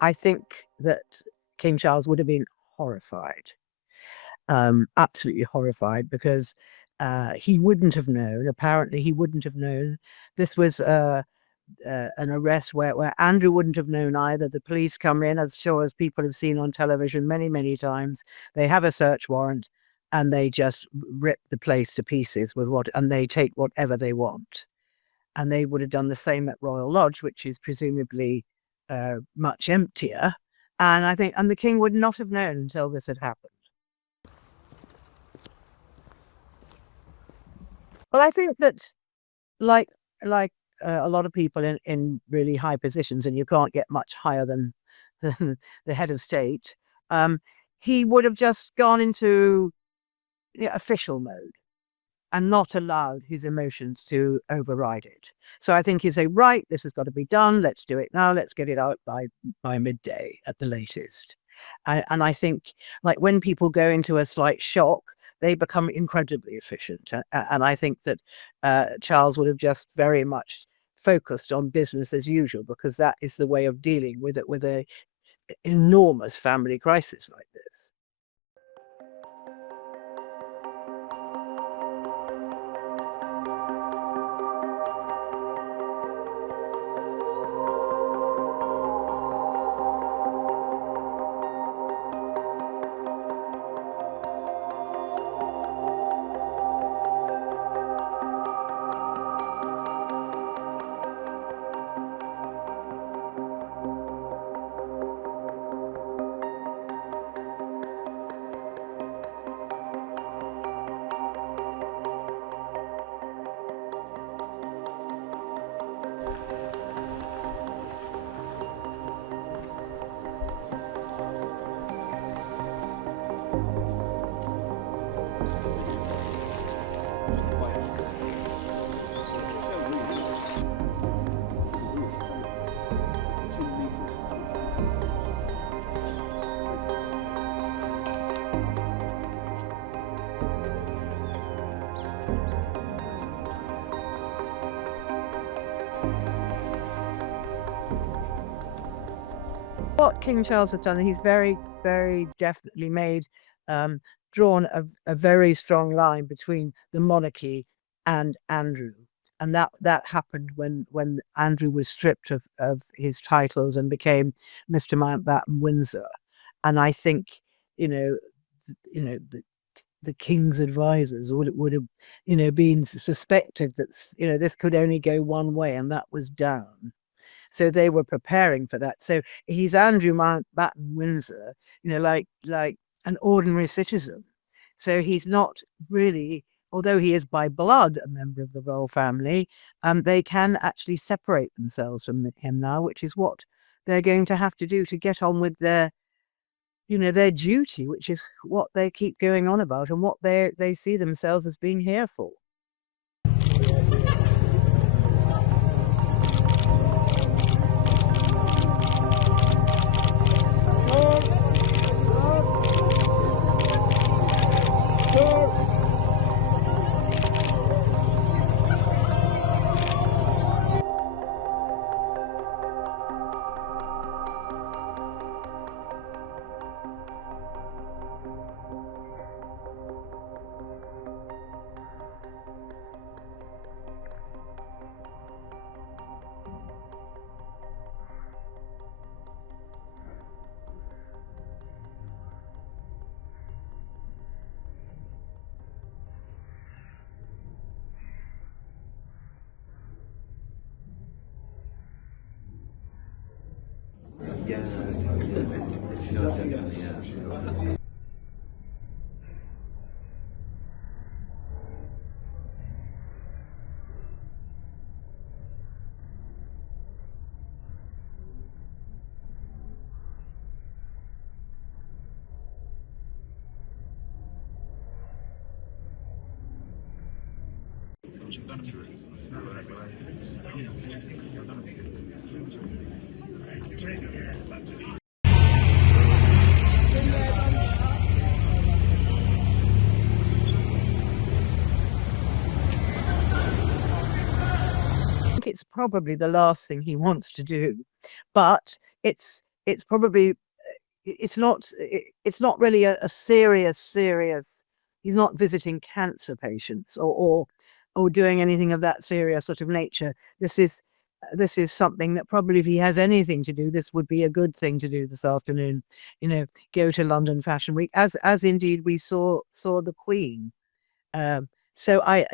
I think that King Charles would have been horrified, absolutely horrified, because he wouldn't have known. Apparently, he wouldn't have known. This was an arrest where Andrew wouldn't have known either. The police come in, as sure as people have seen on television many, many times. They have a search warrant and they just rip the place to pieces and they take whatever they want. And they would have done the same at Royal Lodge, which is presumably much emptier. And the king would not have known until this had happened. Well, I think that, like a lot of people in really high positions, and you can't get much higher than the head of state, um, he would have just gone into official mode and not allowed his emotions to override it. So I think he'd say, right, this has got to be done. Let's do it now. Let's get it out by midday at the latest. And I think, like, when people go into a slight shock, they become incredibly efficient. And I think that Charles would have just very much focused on business as usual, because that is the way of dealing with it, with a enormous family crisis like this. What King Charles has done, he's very, very definitely um, drawn a very strong line between the monarchy and Andrew. And that happened when Andrew was stripped of his titles and became Mr. Mountbatten Windsor. And I think, you know, the king's advisors would have, been suspected that, this could only go one way, and that was down. So they were preparing for that. So he's Andrew Mountbatten Windsor, like an ordinary citizen. So he's not really, although he is by blood a member of the royal family, they can actually separate themselves from him now, which is what they're going to have to do to get on with their duty, which is what they keep going on about and what they see themselves as being here for. Think it's probably the last thing he wants to do, but it's probably it's not really a serious. He's not visiting cancer patients or doing anything of that serious sort of nature. This is something that probably if he has anything to do, this would be a good thing to do this afternoon. You know, go to London Fashion Week, as indeed we saw the Queen. Um, so I,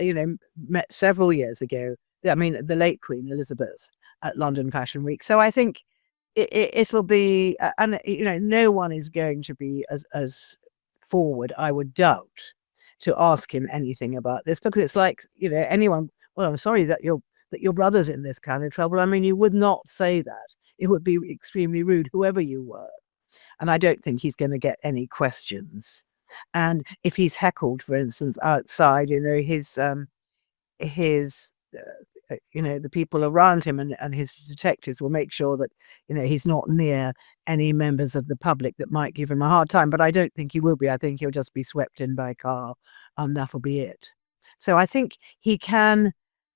met several years ago. I mean, the late Queen Elizabeth at London Fashion Week. So I think it'll be, and no one is going to be as forward, I would doubt, to ask him anything about this because it's like anyone. Well, I'm sorry that your brother's in this kind of trouble. I mean, you would not say that. It would be extremely rude, whoever you were. And I don't think he's gonna get any questions. And if he's heckled, for instance, outside, the people around him and his detectives will make sure that, he's not near any members of the public that might give him a hard time, but I don't think he will be. I think he'll just be swept in by a car, that'll be it. So I think he can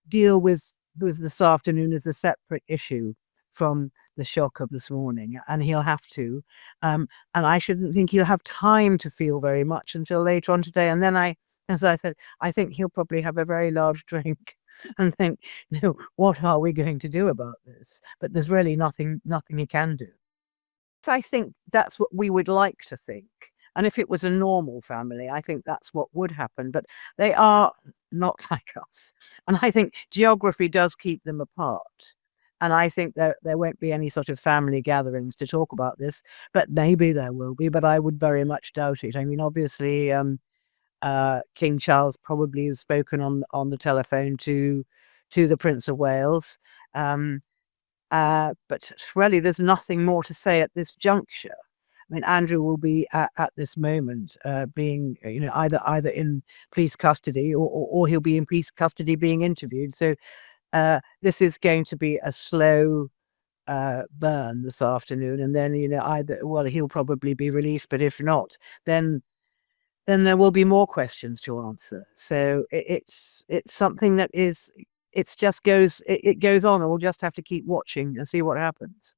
deal with this afternoon as a separate issue from the shock of this morning, and he'll have to. Um, and I shouldn't think he'll have time to feel very much until later on today. And then as I said, I think he'll probably have a very large drink and think, no, what are we going to do about this? But there's really nothing he can do. So I think that's what we would like to think. And if it was a normal family, I think that's what would happen. But they are not like us. And I think geography does keep them apart. And I think there won't be any sort of family gatherings to talk about this, but maybe there will be, but I would very much doubt it. I mean, obviously, King Charles probably has spoken on the telephone to the Prince of Wales. Um, but really, there's nothing more to say at this juncture. I mean, Andrew will be at this moment being, either in police custody or he'll be in police custody being interviewed. So this is going to be a slow burn this afternoon, and then either he'll probably be released, but if not, then there will be more questions to answer. So it's something that is it just goes it goes on, and we'll just have to keep watching and see what happens.